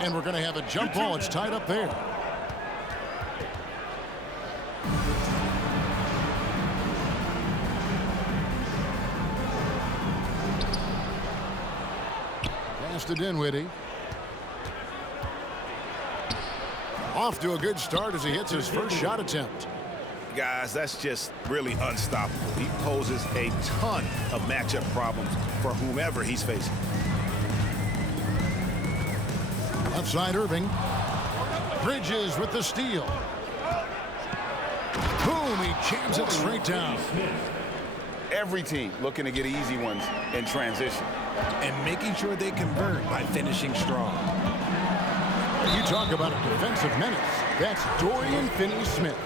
And we're going to have a jump ball. It's tied up there. Pass to Dinwiddie. Off to a good start as he hits his first shot attempt. Guys, that's just really unstoppable. He poses a ton of matchup problems for whomever he's facing. Left side Irving. Bridges with the steal. Boom, he jams it straight down. Every team looking to get easy ones in transition. And making sure they convert by finishing strong. You talk about a defensive menace. That's Dorian Finney-Smith.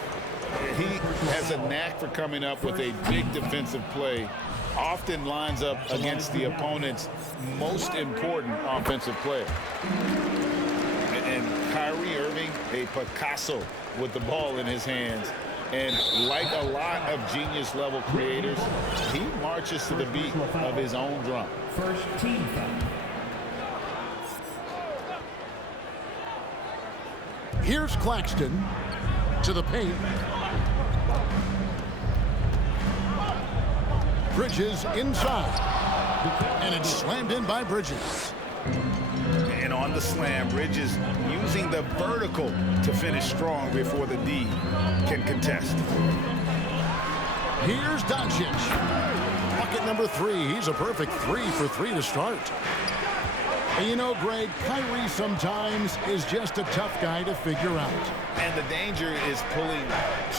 He has a knack for coming up with a big defensive play. Often lines up against the opponent's most important offensive player. And Kyrie Irving, a Picasso with the ball in his hands. And like a lot of genius-level creators, he marches to the beat of his own drum. First team foul. Here's Claxton to the paint. Bridges inside. And it's slammed in by Bridges. And on the slam, Bridges using the vertical to finish strong before the D can contest. Here's Doncic. Bucket number 3. He's a perfect 3 for 3 to start. And you know, Greg, Kyrie sometimes is just a tough guy to figure out. And the danger is pulling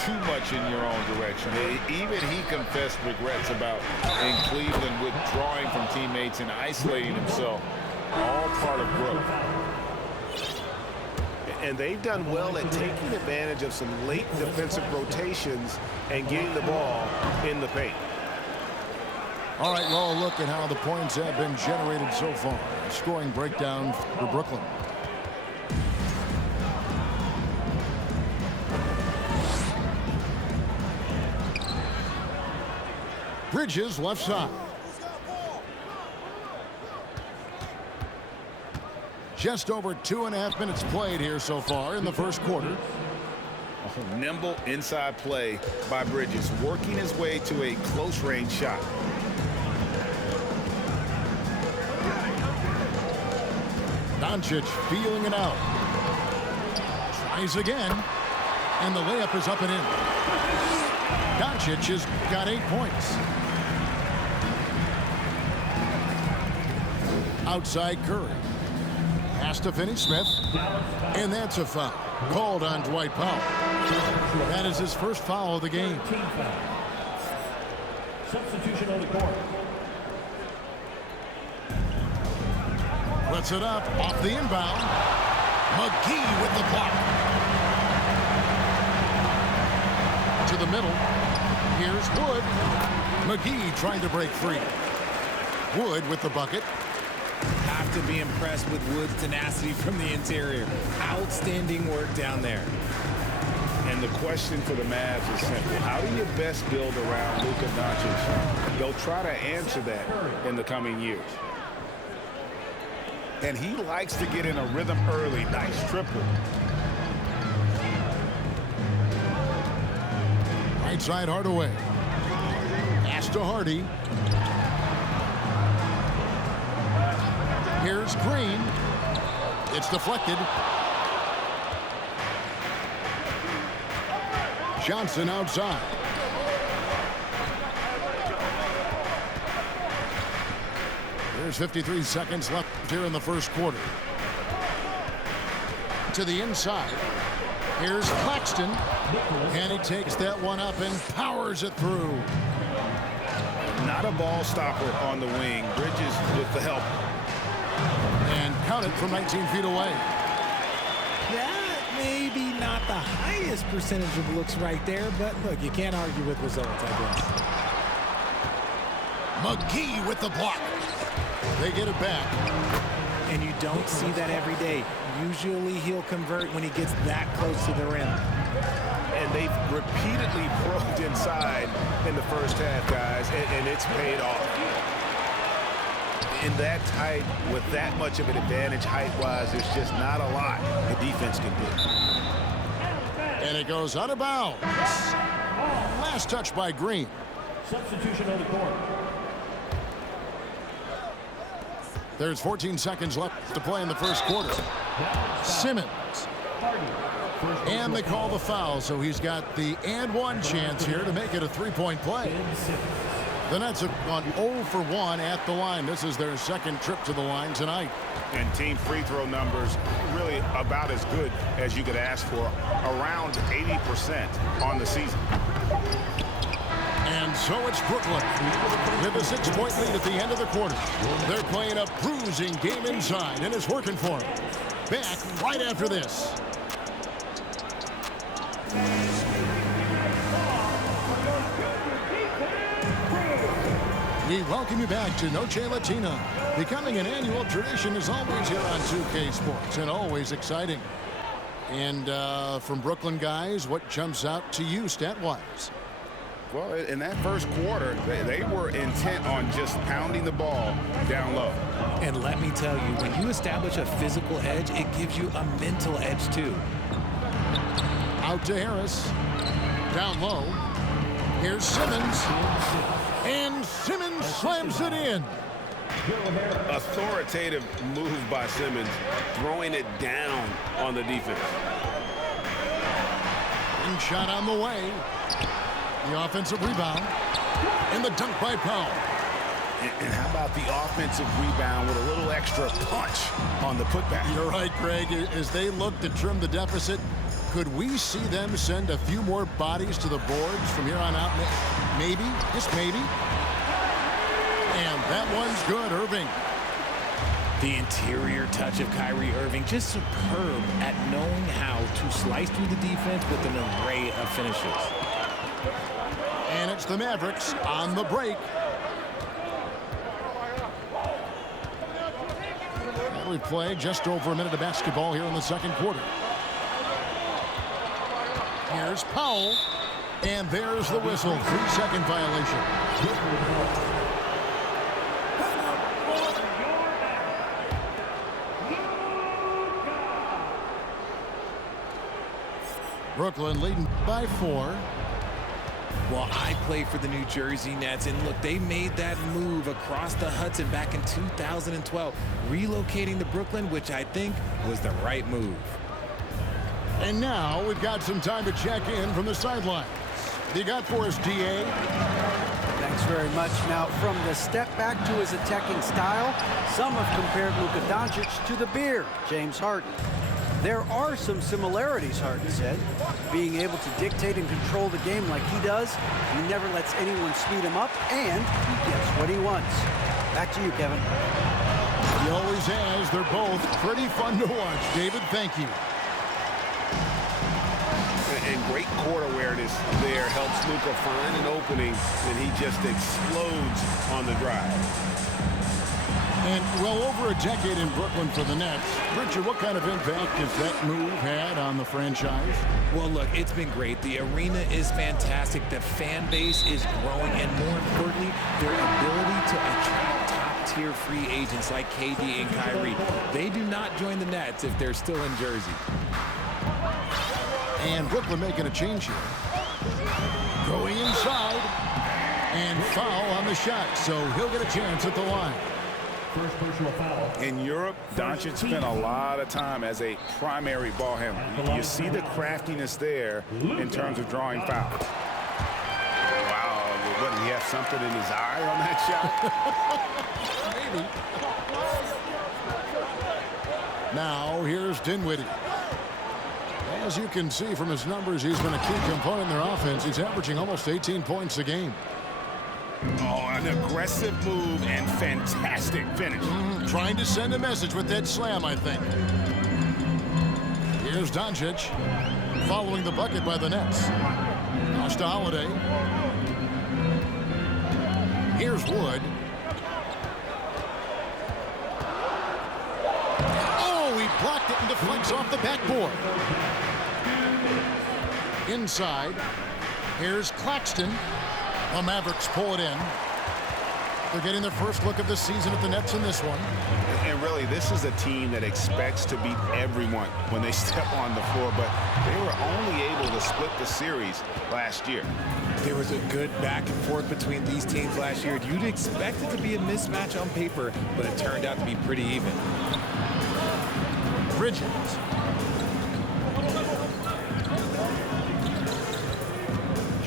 too much in your own direction. Even he confessed regrets about in Cleveland withdrawing from teammates and isolating himself. All part of growth. And they've done well at taking advantage of some late defensive rotations and getting the ball in the paint. All right, well, look at how the points have been generated so far. A scoring breakdown for Brooklyn. Bridges left side. Just over 2.5 minutes played here so far in the first quarter. A nimble inside play by Bridges, working his way to a close-range shot. Doncic feeling it out. Tries again. And the layup is up and in. Doncic has got 8 points. Outside Curry. Pass to Finney-Smith. And that's a foul. Called on Dwight Powell. That is his first foul of the game. Substitution on the court. Puts it up off the inbound. McGee with the block. To the middle. Here's Wood. McGee trying to break free. Wood with the bucket. Have to be impressed with Wood's tenacity from the interior. Outstanding work down there. And the question for the Mavs is simple. How do you best build around Luka Doncic? They'll try to answer that in the coming years. And he likes to get in a rhythm early. Nice triple. Right side Hardaway. Pass to Hardy. Here's Green. It's deflected. Johnson outside. There's 53 seconds left here in the first quarter. To the inside. Here's Claxton. And he takes that one up and powers it through. Not a ball stopper on the wing. Bridges with the help. And count it from 19 feet away. That may be not the highest percentage of looks right there, but look, you can't argue with results, I guess. McGee with the block. They get it back. And you don't see that every day. Usually he'll convert when he gets that close to the rim. And they've repeatedly probed inside in the first half, guys, and it's paid off. in that tight, with that much of an advantage height-wise, there's just not a lot the defense can do. And it goes out of bounds. Last touch by Green. Substitution on the court. There's 14 seconds left to play in the first quarter. Simmons. And they call the foul, so he's got the and one chance here to make it a three-point play. The Nets have gone 0 for 1 at the line. This is their second trip to the line tonight. And team free throw numbers really about as good as you could ask for, around 80% on the season. And so it's Brooklyn with a 6-point lead at the end of the quarter. They're playing a bruising game inside, and it's working for them. Back right after this. We welcome you back to Noche Latina. Becoming an annual tradition is always here on 2K Sports, and always exciting. And from Brooklyn guys, what jumps out to you stat-wise? Well, in that first quarter, they were intent on just pounding the ball down low. And let me tell you, when you establish a physical edge, it gives you a mental edge too. Out to Harris. Down low. Here's Simmons. And Simmons slams it in. Authoritative move by Simmons, throwing it down on the defense. And shot on the way. The offensive rebound. And the dunk by Powell. And how about the offensive rebound with a little extra punch on the putback? You're right, Greg. As they look to trim the deficit, could we see them send a few more bodies to the boards from here on out? Maybe, just maybe. And that one's good, Irving. The interior touch of Kyrie Irving, just superb at knowing how to slice through the defense with an array of finishes. And it's the Mavericks on the break. We play just over a minute of basketball here in the second quarter. Here's Powell. And there's the whistle. 3-second violation. Brooklyn leading by 4. Well, I play for the New Jersey Nets, and look, they made that move across the Hudson back in 2012, relocating to Brooklyn, which I think was the right move. And now we've got some time to check in from the sidelines. You got for us, DA? Thanks very much. Now, from the step back to his attacking style, some have compared Luka Doncic to the Beard, James Harden. There are some similarities, Harden said. Being able to dictate and control the game like he does, he never lets anyone speed him up, and he gets what he wants. Back to you, Kevin. He always has. They're both pretty fun to watch. David, thank you. And great court awareness there helps Luka find an opening, and he just explodes on the drive. And well over a decade in Brooklyn for the Nets. Richard, what kind of impact has that move had on the franchise? Well, look, it's been great. The arena is fantastic. The fan base is growing. And more importantly, their ability to attract top-tier free agents like KD and Kyrie. They do not join the Nets if they're still in Jersey. And Brooklyn making a change here. Going inside. And foul on the shot. So he'll get a chance at the line. First personal foul. In Europe, Doncic spent a lot of time as a primary ball handler. You see the craftiness there in terms of drawing fouls. Wow, what, did he have something in his eye on that shot? Maybe. Now, here's Dinwiddie. As you can see from his numbers, he's been a key component in their offense. He's averaging almost 18 points a game. Oh, an aggressive move and fantastic finish. Trying to send a message with that slam, I think. Here's Doncic following the bucket by the Nets. Toss to Holiday. Here's Wood. Oh, he blocked it and deflects off the backboard. Inside. Here's Claxton. The Mavericks pull it in. They're getting their first look of the season at the Nets in this one. And really, this is a team that expects to beat everyone when they step on the floor, but they were only able to split the series last year. There was a good back and forth between these teams last year. You'd expect it to be a mismatch on paper, but it turned out to be pretty even. Bridges.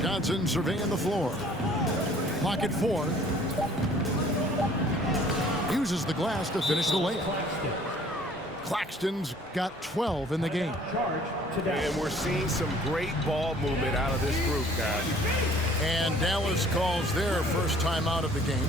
Johnson surveying the floor. Clock at 4. Uses the glass to finish the layup. Claxton's got 12 in the game. And we're seeing some great ball movement out of this group, guys. And Dallas calls their first time out of the game.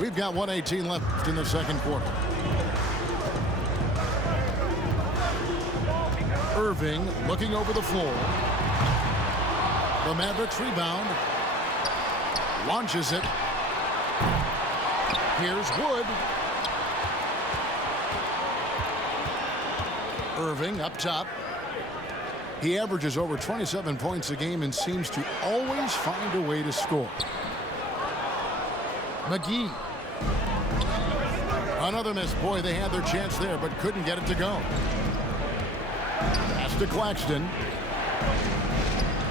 We've got 1:18 left in the second quarter. Irving looking over the floor. The Mavericks rebound. Launches it. Here's Wood. Irving up top. He averages over 27 points a game and seems to always find a way to score. McGee. Another miss. Boy, they had their chance there, but couldn't get it to go. Pass to Claxton.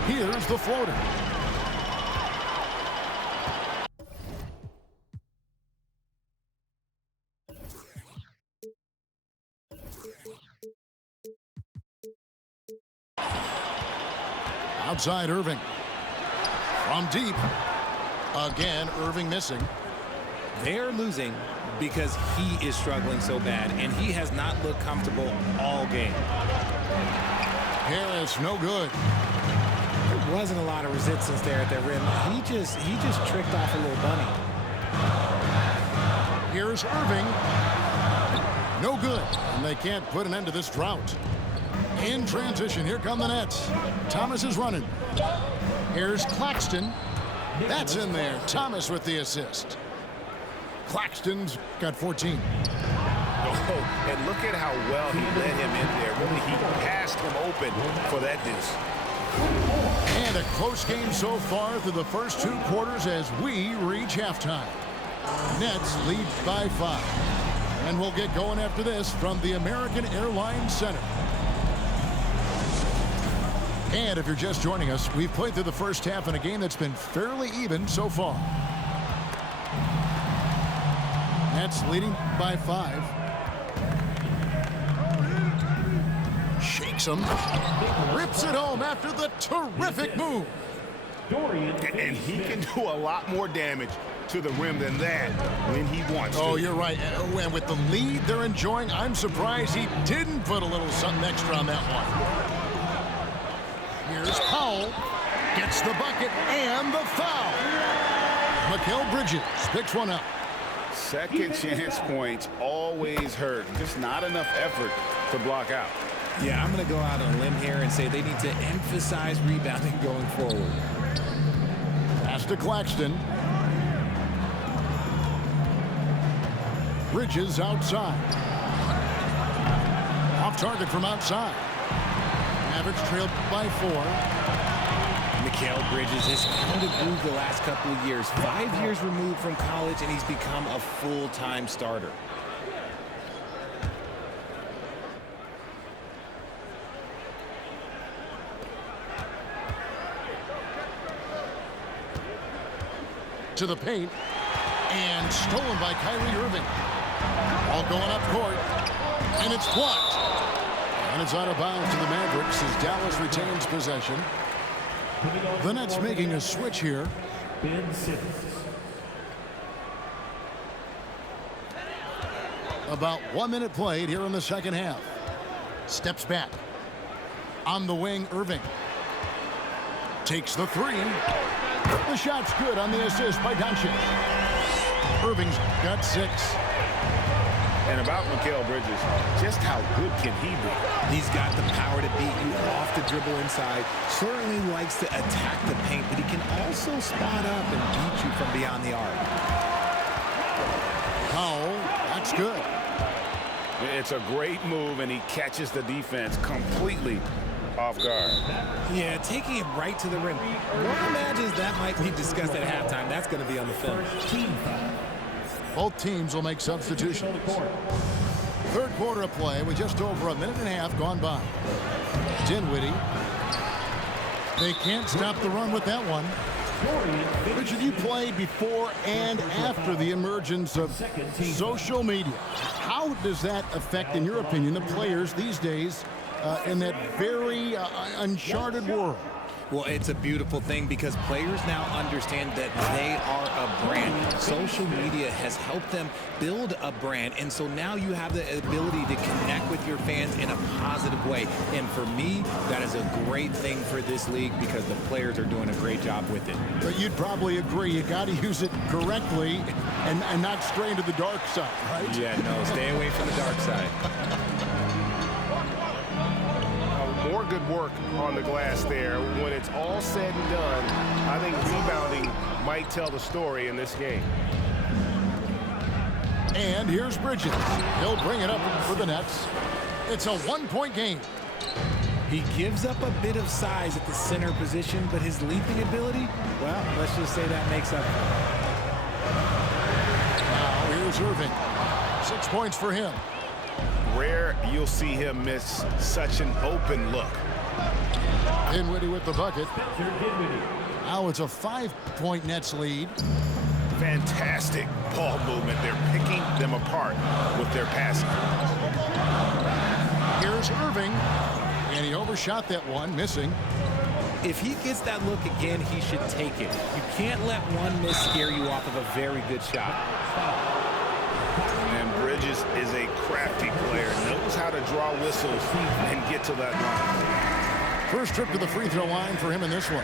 Here's the floater. Outside Irving. From deep. Again, Irving missing. They're losing because he is struggling so bad, and he has not looked comfortable all game. Harris, no good. There wasn't a lot of resistance there at the rim. He just tricked off a little bunny. Here's Irving. No good. And they can't put an end to this drought. In transition, here come the Nets. Thomas is running. Here's Claxton. That's in there. Thomas with the assist. Claxton's got 14. Oh, and look at how well he led him in there. Really, he passed him open for that deuce. And a close game so far through the first 2 quarters as we reach halftime. Nets lead by 5. And we'll get going after this from the American Airlines Center. And if you're just joining us, we've played through the first half in a game that's been fairly even so far. Nets leading by 5. Shakes him. Rips it home after the terrific move. And he can do a lot more damage to the rim than that when he wants to. Oh, you're right. And with the lead they're enjoying, I'm surprised he didn't put a little something extra on that one. Here's Powell. Gets the bucket and the foul. Mikal Bridges picks one up. Second chance points always hurt. Just not enough effort to block out. Yeah, I'm going to go out on a limb here and say they need to emphasize rebounding going forward. Pass to Claxton. Bridges outside. Off target from outside. Mavericks trailed by 4. Mikal Bridges has found a groove the last couple of years. 5 years removed from college, and he's become a full-time starter. to the paint, and stolen by Kyrie Irving. All going up court, and it's blocked. And it's out of bounds to the Mavericks as Dallas retains possession. The Nets making a switch here. Ben Simmons. About 1 minute played here in the second half. Steps back. On the wing, Irving. Takes the three. The shot's good on the assist by Doncic. Irving's got 6. And about Mikal Bridges, just how good can he be? He's got the power to beat you off the dribble inside. Certainly likes to attack the paint, but he can also spot up and beat you from beyond the arc. Powell, that's good. It's a great move, and he catches the defense completely off guard. Yeah, taking it right to the rim. One imagines that might be discussed at halftime. That's going to be on the film. Team foul. Both teams will make substitutions. Third quarter of play with just over 1.5 minutes gone by. Dinwiddie. They can't stop the run with that one. Richard, you played before and after the emergence of social media. How does that affect, in your opinion, the players these days in that very uncharted world? Well, it's a beautiful thing because players now understand that they are a brand. Social media has helped them build a brand, and so now you have the ability to connect with your fans in a positive way. And for me, that is a great thing for this league because the players are doing a great job with it. But you'd probably agree you got to use it correctly and not stray into the dark side, right? Yeah, no, stay away from the dark side. More good work on the glass there. When it's all said and done, I think rebounding might tell the story in this game. And here's Bridges. He'll bring it up for the Nets. It's a 1-point game. He gives up a bit of size at the center position, but his leaping ability, well, let's just say that makes up for it. Now here's Irving. 6 points for him. Rare you'll see him miss such an open look. Dinwiddie with the bucket. Now it's a 5-point Nets lead. Fantastic ball movement. They're picking them apart with their passing. Here's Irving. And he overshot that one, missing. If he gets that look again, he should take it. You can't let one miss scare you off of a very good shot. And Bridges is a crafty player, knows how to draw whistles and get to that line. First trip to the free throw line for him in this one.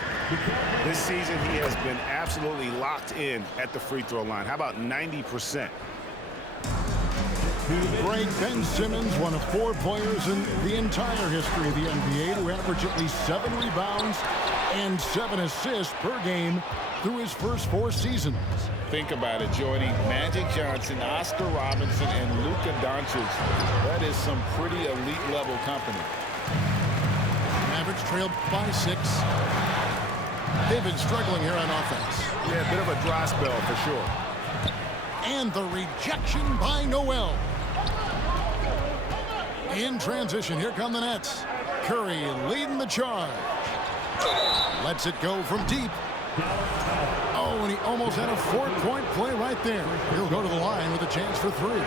This season, he has been absolutely locked in at the free throw line. How about 90%? Great Ben Simmons, one of 4 players in the entire history of the NBA to average at least 7 rebounds and 7 assists per game through his first 4 seasons. Think about it, joining Magic Johnson, Oscar Robinson, and Luka Doncic. That is some pretty elite level company. Mavericks trailed by 6. They've been struggling here on offense. Yeah, a bit of a dry spell for sure. And the rejection by Noel. In transition, here come the Nets. Curry leading the charge. Lets it go from deep. Oh, and he almost had a 4-point play right there. He'll go to the line with a chance for 3.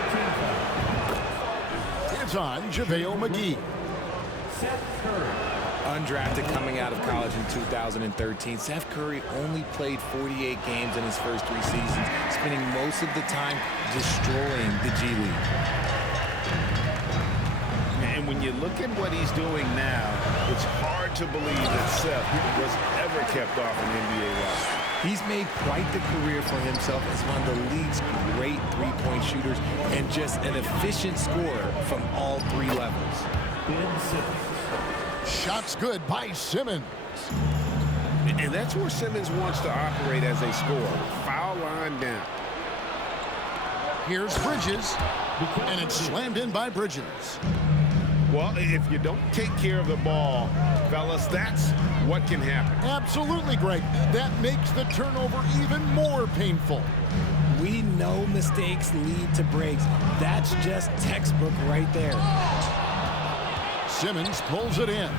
It's on JaVale McGee. Undrafted coming out of college in 2013, Seth Curry only played 48 games in his first 3 seasons, spending most of the time destroying the G League. And when you look at what he's doing now, it's hard to believe that Seth was ever kept off an NBA roster. He's made quite the career for himself as one of the league's great three-point shooters and just an efficient scorer from all 3 levels. Ben Simmons. Shots good by Simmons. And that's where Simmons wants to operate as a scorer. Foul line down. Here's Bridges. And it's slammed in by Bridges. Well, if you don't take care of the ball, fellas, that's what can happen. Absolutely, Greg. That makes the turnover even more painful. We know mistakes lead to breaks. That's just textbook right there. Simmons pulls it in.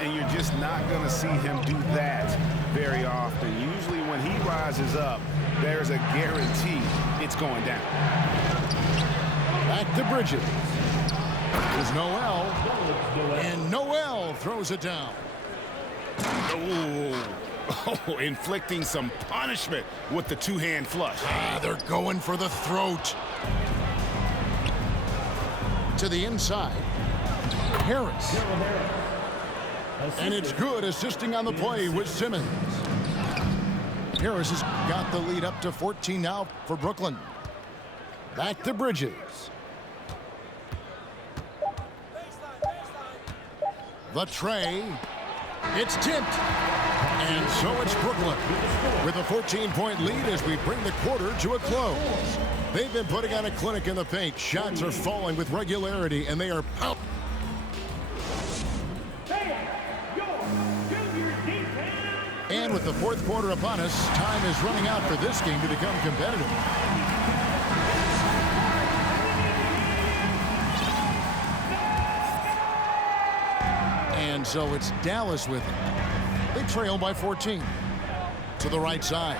And you're just not going to see him do that very often. Usually when he rises up, there's a guarantee it's going down. Back to Bridges. There's Noel. And Noel throws it down. Oh, inflicting some punishment with the two-hand flush. They're going for the throat. To the inside. Harris. And it's good, assisting on the play with Simmons. Harris has got the lead up to 14 now for Brooklyn. Back to Bridges. The tray. It's tipped. And so it's Brooklyn with a 14-point lead as we bring the quarter to a close. They've been putting on a clinic in the paint. Shots are falling with regularity, and they are out. And with the fourth quarter upon us, time is running out for this game to become competitive. And so it's Dallas with it. They trail by 14. To the right side.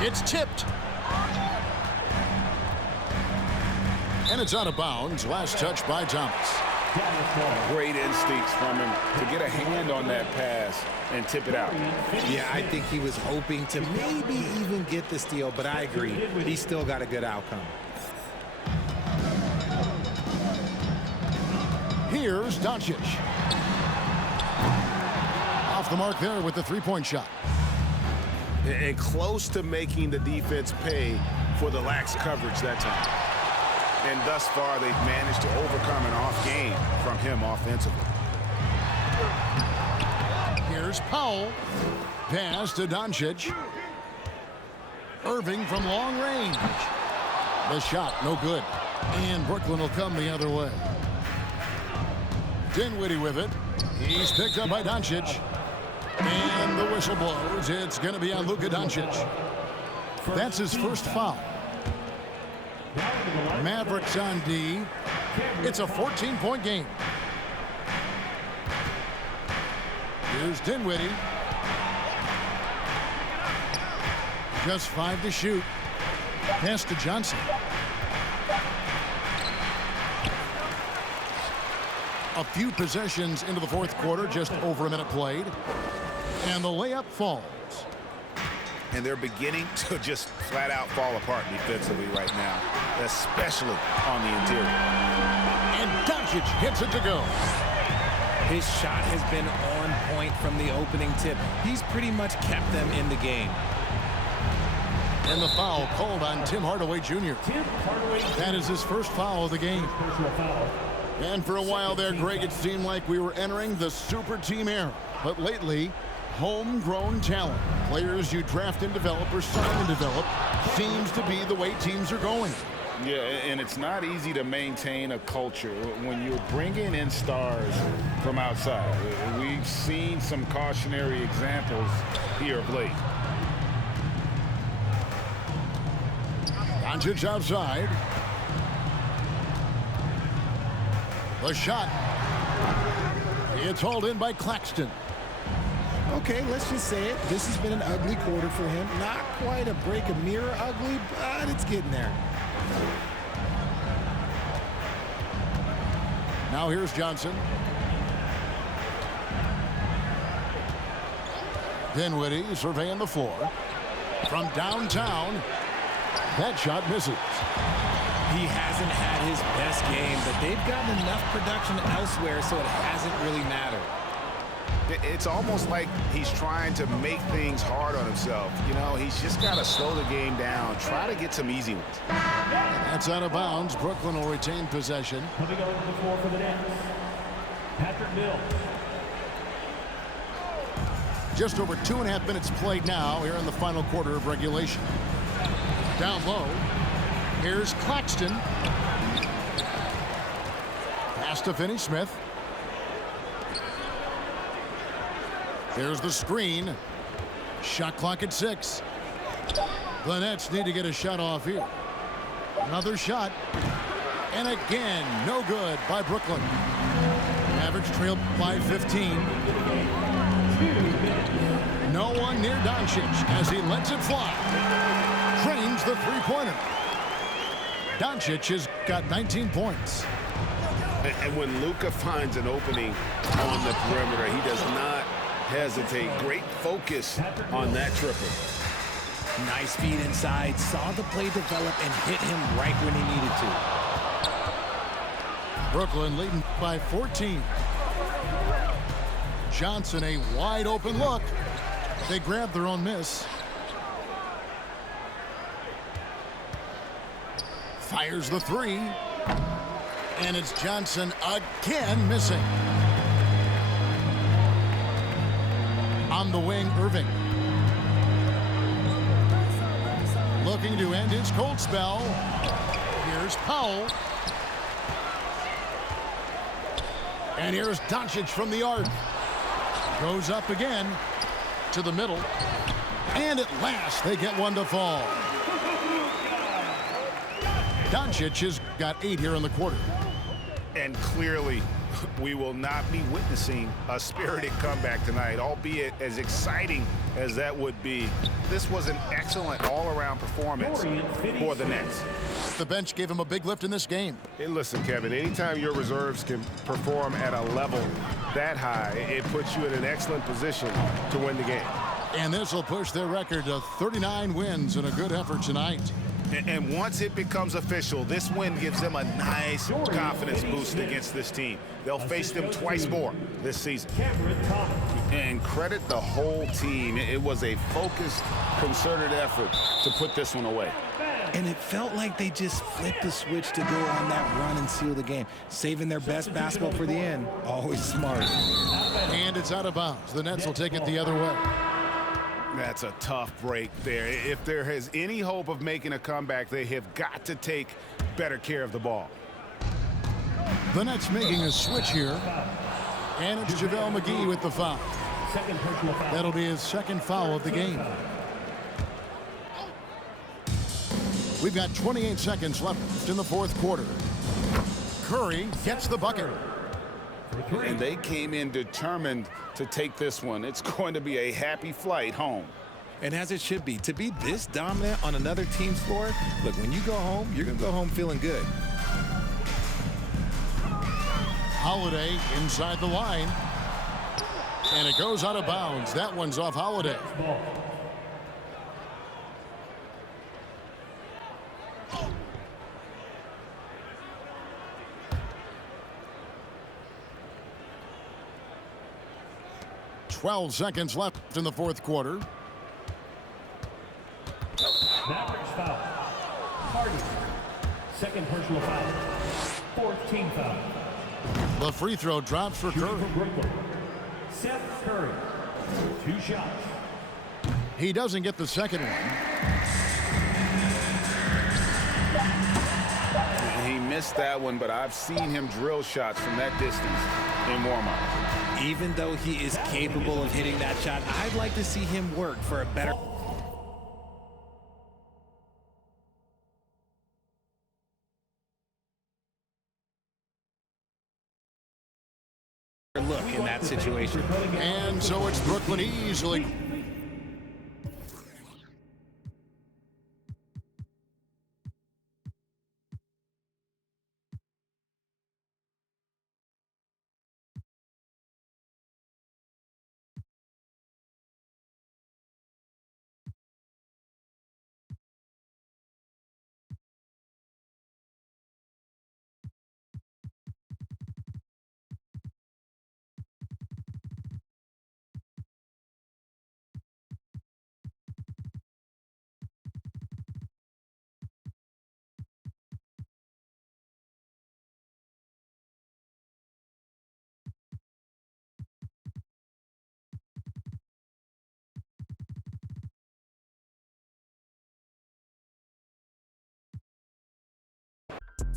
It's tipped. And it's out of bounds. Last touch by Thomas. Great instincts from him to get a hand on that pass and tip it out. Yeah, I think he was hoping to maybe even get the steal, but I agree. He still got a good outcome. Here's Doncic. Off the mark there with the three-point shot. And close to making the defense pay for the lax coverage that time. And thus far, they've managed to overcome an off game from him offensively. Here's Powell. Pass to Doncic. Irving from long range. The shot, no good. And Brooklyn will come the other way. Dinwiddie with it. He's picked up by Doncic. And the whistle blows. It's going to be on Luka Doncic. That's his first foul. Mavericks on D. It's a 14-point game. Here's Dinwiddie. Just 5 to shoot. Pass to Johnson. A few possessions into the fourth quarter, just over a minute played. And the layup falls. And they're beginning to just flat out fall apart defensively right now, especially on the interior. And Doncic hits it to go. His shot has been on point from the opening tip. He's pretty much kept them in the game. And the foul called on Tim Hardaway Jr. That is his first foul of the game. And for a while there, Greg, it seemed like we were entering the super team era. But lately, homegrown talent, players you draft and develop or sign and develop, seems to be the way teams are going. Yeah, and it's not easy to maintain a culture when you're bringing in stars from outside. We've seen some cautionary examples here of late. Doncic outside. The shot. It's hauled in by Claxton. Okay, let's just say it. This has been an ugly quarter for him. Not quite a break a mirror ugly, but it's getting there. Now here's Johnson. Dinwiddie surveying the floor. From downtown, that shot misses. He hasn't had his best game, but they've gotten enough production elsewhere, so it hasn't really mattered. It's almost like he's trying to make things hard on himself. You know, he's just got to slow the game down, try to get some easy ones. That's out of bounds. Brooklyn will retain possession. Coming on to the floor for the Nets, Patrick Mills. Just over 2.5 minutes played now here in the final quarter of regulation. Down low. Here's Claxton. Pass to Finney-Smith. There's the screen. Shot clock at 6. The Nets need to get a shot off here. Another shot. And again, no good by Brooklyn. Mavericks trail by 15. No one near Doncic as he lets it fly. Drains the three-pointer. Doncic has got 19 points. And when Luka finds an opening on the perimeter, he does not hesitate. Great focus on that triple. Nice feed inside, saw the play develop and hit him right when he needed to. Brooklyn leading by 14. Johnson, a wide open look. They grab their own miss. Fires the three. And it's Johnson again missing. On the wing, Irving. Looking to end his cold spell. Here's Powell. And here's Doncic from the arc. Goes up again to the middle. And at last, they get one to fall. Doncic has got 8 here in the quarter. And clearly, we will not be witnessing a spirited comeback tonight, albeit as exciting as that would be. This was an excellent all-around performance for the Nets. The bench gave him a big lift in this game. Hey, listen, Kevin, anytime your reserves can perform at a level that high, it puts you in an excellent position to win the game. And this will push their record to 39 wins in a good effort tonight. And once it becomes official, this win gives them a nice confidence boost against this team. They'll face them twice more this season. And credit the whole team. It was a focused, concerted effort to put this one away. And it felt like they just flipped the switch to go on that run and seal the game. Saving their best basketball for the end. Always smart. And it's out of bounds. The Nets will take it the other way. That's a tough break there. If there is any hope of making a comeback, they have got to take better care of the ball. The Nets making a switch here. And it's JaVale McGee with the foul. That'll be his second foul of the game. We've got 28 seconds left in the fourth quarter. Curry gets the bucket. And they came in determined to take this one. It's going to be a happy flight home. And as it should be, to be this dominant on another team's floor, look, when you go home, you're going to go home feeling good. Holiday inside the line. And it goes out of bounds. That one's off Holiday. Twelve seconds left in the fourth quarter. Mavericks foul. Harden. Second personal foul. Fourth team foul. The free throw drops for Curry. For Brooklyn. Seth Curry. 2 shots. He doesn't get the second one. He missed that one, but I've seen him drill shots from that distance in warm-up. Even though he is capable of hitting that shot, I'd like to see him work for a better look in that situation. And so it's Brooklyn easily.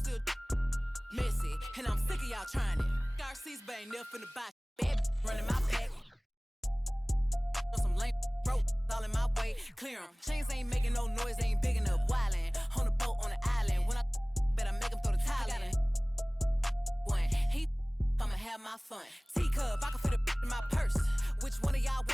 Still messy, and I'm sick of y'all trying it. RC's bang there finna buy bad running my pack. Some lame broke all in my way. Clear 'em. Chains ain't making no noise, ain't big enough. Wildin' on the boat on the island. When I bet I make 'em throw the towel in. One, I'ma have my my fun. Teacup, I can fit a in my purse. Which one of y'all